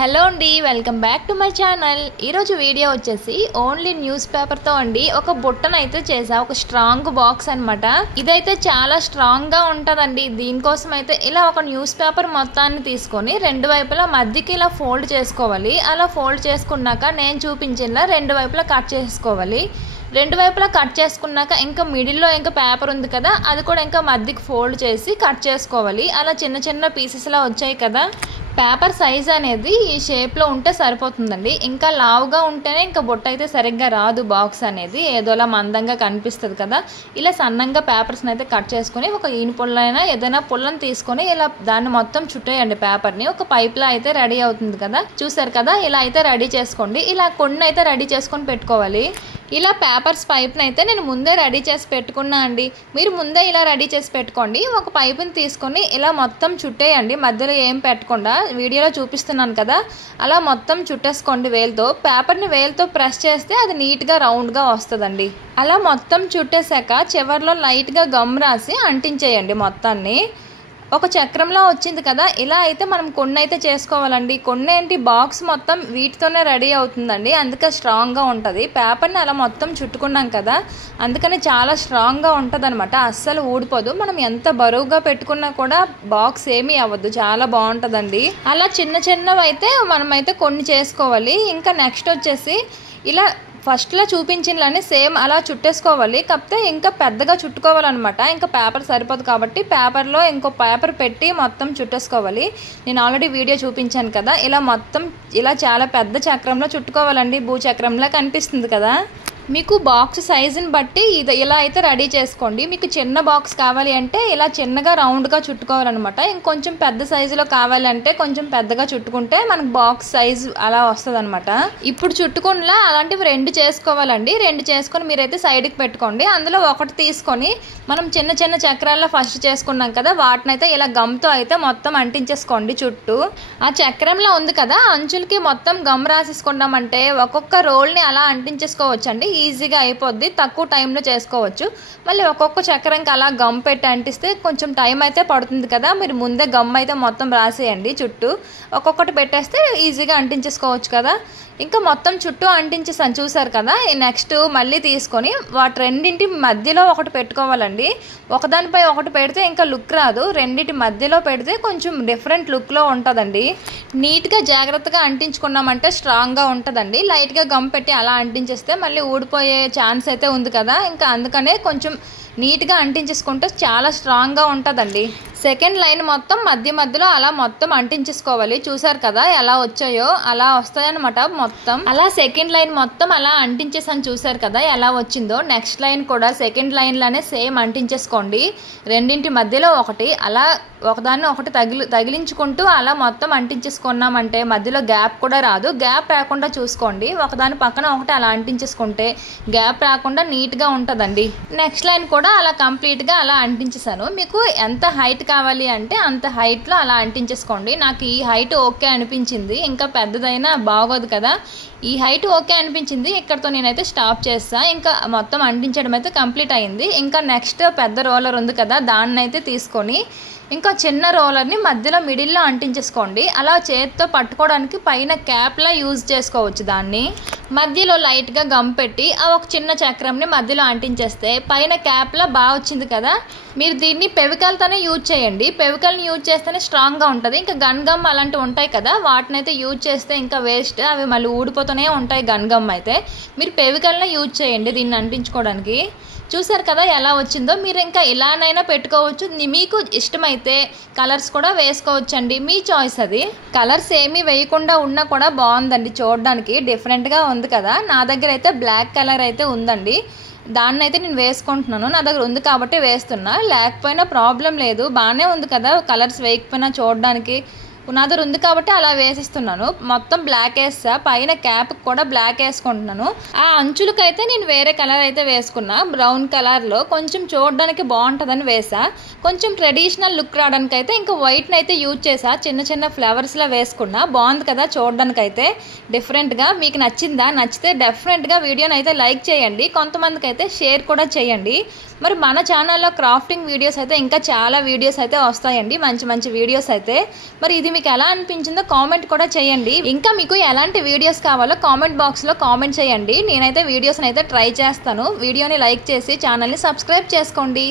Hello అండి, welcome back to my channel. ఈరోజు video వచ్చేసి ఓన్లీ న్యూస్ పేపర్తో అండి ఒక బుట్టను అయితే చేసా. ఒక స్ట్రాంగ్ బాక్స్ అనమాట. ఇదైతే చాలా స్ట్రాంగ్గా ఉంటుందండి. దీనికోసం అయితే ఇలా ఒక న్యూస్ పేపర్ మొత్తాన్ని తీసుకొని రెండు వైపులా మధ్యకి ఇలా ఫోల్డ్ చేసుకోవాలి. అలా ఫోల్డ్ చేసుకున్నాక నేను చూపించిన రెండు వైపులా కట్ చేసుకోవాలి. రెండు వైపులా కట్ చేసుకున్నాక ఇంకా మిడిల్లో ఇంకా పేపర్ ఉంది కదా, అది కూడా ఇంకా మధ్యకి ఫోల్డ్ చేసి కట్ చేసుకోవాలి. అలా చిన్న చిన్న పీసెస్లా వచ్చాయి కదా. పేపర్ సైజ్ అనేది ఈ షేప్లో ఉంటే సరిపోతుందండి. ఇంకా లావుగా ఉంటేనే ఇంకా బుట్ట అయితే సరిగ్గా రాదు. బాక్స్ అనేది ఏదోలా మందంగా కనిపిస్తుంది కదా. ఇలా సన్నంగా పేపర్స్ని అయితే కట్ చేసుకొని ఒక ఈన పుల్లైనా ఏదైనా పుల్లని తీసుకొని ఇలా దాన్ని మొత్తం చుట్టేయండి. పేపర్ని ఒక పైప్లా అయితే రెడీ అవుతుంది కదా. చూసారు కదా, ఇలా అయితే రెడీ చేసుకోండి. ఇలా కొన్ని అయితే రెడీ చేసుకొని పెట్టుకోవాలి. ఇలా పేపర్స్ పైప్ని అయితే నేను ముందే రెడీ చేసి పెట్టుకున్నా అండి. మీరు ముందే ఇలా రెడీ చేసి పెట్టుకోండి. ఒక పైపుని తీసుకొని ఇలా మొత్తం చుట్టేయండి. మధ్యలో ఏం పెట్టకుండా వీడియోలో చూపిస్తున్నాను కదా, అలా మొత్తం చుట్టేసుకోండి వేలుతో. పేపర్ని వేలుతో ప్రెస్ చేస్తే అది నీట్గా రౌండ్గా వస్తుందండి. అలా మొత్తం చుట్టేశాక చివర్లో లైట్గా గమ్ రాసి అంటించేయండి మొత్తాన్ని. ఒక చక్రంలో వచ్చింది కదా. ఇలా అయితే మనం కొన్ని అయితే చేసుకోవాలండి. కొన్ని ఏంటి బాక్స్ మొత్తం వీటితోనే రెడీ అవుతుందండి. అందుకే స్ట్రాంగ్గా ఉంటుంది. పేపర్ని అలా మొత్తం చుట్టుకున్నాం కదా, అందుకని చాలా స్ట్రాంగ్గా ఉంటుంది అనమాట. అస్సలు ఊడిపోదు. మనం ఎంత బరువుగా పెట్టుకున్నా కూడా బాక్స్ ఏమీ అవ్వదు. చాలా బాగుంటుందండి. అలా చిన్న చిన్నవి అయితే మనమైతే కొన్ని చేసుకోవాలి. ఇంకా నెక్స్ట్ వచ్చేసి ఇలా ఫస్ట్లో చూపించినలానే సేమ్ అలా చుట్టేసుకోవాలి. కాకపోతే ఇంకా పెద్దగా చుట్టుకోవాలన్నమాట. ఇంకా పేపర్ సరిపోదు కాబట్టి పేపర్లో ఇంకో పేపర్ పెట్టి మొత్తం చుట్టేసుకోవాలి. నేను ఆల్రెడీ వీడియో చూపించాను కదా. ఇలా మొత్తం ఇలా చాలా పెద్ద చక్రంలో చుట్టుకోవాలండి. భూచక్రంలా కనిపిస్తుంది కదా. మీకు బాక్స్ సైజుని బట్టి ఇలా అయితే రెడీ చేసుకోండి. మీకు చిన్న బాక్స్ కావాలి అంటే ఇలా చిన్నగా రౌండ్గా చుట్టుకోవాలన్నమాట. ఇంకొంచెం పెద్ద సైజులో కావాలంటే కొంచెం పెద్దగా చుట్టుకుంటే మనకు బాక్స్ సైజు అలా వస్తుంది అనమాట. ఇప్పుడు చుట్టుకునేలా అలాంటివి రెండు చేసుకోవాలండి. రెండు చేసుకొని మీరైతే సైడ్కి పెట్టుకోండి. అందులో ఒకటి తీసుకొని మనం చిన్న చిన్న చక్రాల్లో ఫస్ట్ చేసుకున్నాం కదా, వాటిని అయితే ఇలా గమ్తో అయితే మొత్తం అంటించేసుకోండి చుట్టూ. ఆ చక్రంలో ఉంది కదా, అంచులకి మొత్తం గమ్ రాసేసుకున్నామంటే ఒక్కొక్క రోల్ని అలా అంటించేసుకోవచ్చండి. ఈజీగా అయిపోద్ది. తక్కువ టైంలో చేసుకోవచ్చు. మళ్ళీ ఒక్కొక్క చక్రంకి అలా గమ్ పెట్టి అంటిస్తే కొంచెం టైం అయితే పడుతుంది కదా. మీరు ముందే గమ్ అయితే మొత్తం రాసేయండి చుట్టూ. ఒక్కొక్కటి పెట్టేస్తే ఈజీగా అంటించేసుకోవచ్చు కదా. ఇంకా మొత్తం చుట్టూ అంటించేసాను చూసారు కదా. నెక్స్ట్ మళ్ళీ తీసుకొని వాటి రెండింటి మధ్యలో ఒకటి పెట్టుకోవాలండి. ఒకదానిపై ఒకటి పెడితే ఇంకా లుక్ రాదు. రెండింటి మధ్యలో పెడితే కొంచెం డిఫరెంట్ లుక్లో ఉంటుందండి. నీట్గా జాగ్రత్తగా అంటించుకున్నామంటే స్ట్రాంగ్గా ఉంటుందండి. లైట్గా గమ్ పెట్టి అలా అంటించేస్తే మళ్ళీ ఊడిపోయే ఛాన్స్ అయితే ఉంది కదా. ఇంకా అందుకనే కొంచెం నీట్గా అంటించేసుకుంటే చాలా స్ట్రాంగ్గా ఉంటుందండి. సెకండ్ లైన్ మొత్తం మధ్యలో అలా మొత్తం అంటించేసుకోవాలి. చూసారు కదా ఎలా వచ్చాయో అలా వస్తాయన్నమాట మొత్తం. అలా సెకండ్ లైన్ మొత్తం అలా అంటించేసాను. చూసారు కదా ఎలా వచ్చిందో. నెక్స్ట్ లైన్ కూడా సెకండ్ లైన్లోనే సేమ్ అంటించేసుకోండి. రెండింటి మధ్యలో ఒకటి అలా ఒకదాన్ని ఒకటి తగిలించుకుంటూ అలా మొత్తం అంటించేసుకున్నామంటే మధ్యలో గ్యాప్ కూడా రాదు. గ్యాప్ రాకుండా చూసుకోండి. ఒకదాని పక్కన ఒకటి అలా అంటించేసుకుంటే గ్యాప్ రాకుండా నీట్గా ఉంటుందండి. నెక్స్ట్ లైన్ కూడా అలా కంప్లీట్గా అలా అంటించేసాను. మీకు ఎంత హైట్ కావాలి అంటే అంత హైట్లో అలా అంటించేసుకోండి. నాకు ఈ హైట్ ఓకే అనిపించింది. ఇంకా పెద్దదైనా బాగోదు కదా. ఈ హైట్ ఓకే అనిపించింది. ఇక్కడతో నేనైతే స్టాప్ చేస్తా. ఇంకా మొత్తం అంటించడం అయితే కంప్లీట్ అయింది. ఇంకా నెక్స్ట్ పెద్ద రోలర్ ఉంది కదా, దాన్ని అయితే తీసుకొని ఇంకా చిన్న రోలర్ని మధ్యలో మిడిల్లో అంటించేసుకోండి. అలా చేతితో పట్టుకోవడానికి పైన క్యాప్లా యూజ్ చేసుకోవచ్చు. దాన్ని మధ్యలో లైట్గా గమ్ పెట్టి ఆ ఒక చిన్న చక్రంని మధ్యలో అంటించేస్తే పైన క్యాప్లా బాగా వచ్చింది కదా. మీరు దీన్ని పెవికల్తోనే యూజ్ చేయండి. పెవికల్ని యూజ్ చేస్తేనే స్ట్రాంగ్గా ఉంటుంది. ఇంకా గన్ గమ్ అలాంటివి ఉంటాయి కదా, వాటిని అయితే యూజ్ చేస్తే ఇంకా వేస్ట్. అవి మళ్ళీ ఊడిపోతూనే ఉంటాయి. గన్ గమ్ అయితే మీరు పెవికల్నే యూజ్ చేయండి దీన్ని అంటించుకోవడానికి. చూసారు కదా ఎలా వచ్చిందో. మీరు ఇంకా ఇలానైనా పెట్టుకోవచ్చు. మీకు ఇష్టమైతే కలర్స్ కూడా వేసుకోవచ్చండి. మీ చాయిస్ అది. కలర్స్ ఏమీ వేయకుండా ఉన్నా కూడా బాగుందండి. చూడడానికి డిఫరెంట్గా ఉంది కదా. నా దగ్గర అయితే బ్లాక్ కలర్ అయితే ఉందండి. దాన్ని అయితే నేను వేసుకుంటున్నాను. నా దగ్గర ఉంది కాబట్టి వేస్తున్నా. లేకపోయినా ప్రాబ్లం లేదు. బాగానే ఉంది కదా. కలర్స్ వేయకపోయినా చూడడానికి నా దగ్గర ఉంది కాబట్టి అలా వేసిస్తున్నాను. మొత్తం బ్లాక్ వేస్తా. పైన క్యాప్ కూడా బ్లాక్ వేసుకుంటున్నాను. ఆ అంచులకైతే నేను వేరే కలర్ అయితే వేసుకున్నా. బ్రౌన్ కలర్లో కొంచెం చూడడానికి బాగుంటుందని వేసా. కొంచెం ట్రెడిషనల్ లుక్ రావడానికి అయితే ఇంకా వైట్ని అయితే యూజ్ చేసా. చిన్న చిన్న ఫ్లవర్స్లో వేసుకున్నా. బాగుంది కదా చూడడానికి అయితే డిఫరెంట్గా. మీకు నచ్చిందా? నచ్చితే డెఫినెట్గా వీడియోని అయితే లైక్ చేయండి. కొంతమందికి అయితే షేర్ కూడా చేయండి. మరి మన ఛానల్లో క్రాఫ్టింగ్ వీడియోస్ అయితే ఇంకా చాలా వీడియోస్ అయితే వస్తాయండి. మంచి మంచి వీడియోస్ అయితే. మరి ఇది మీకు ఎలా అనిపించిందో కామెంట్ కూడా చేయండి. ఇంకా మీకు ఎలాంటి వీడియోస్ కావాలో కామెంట్ బాక్స్లో కామెంట్ చేయండి. నేనైతే వీడియోస్ని అయితే ట్రై చేస్తాను. వీడియోని లైక్ చేసి ఛానల్ని సబ్స్క్రైబ్ చేసుకోండి.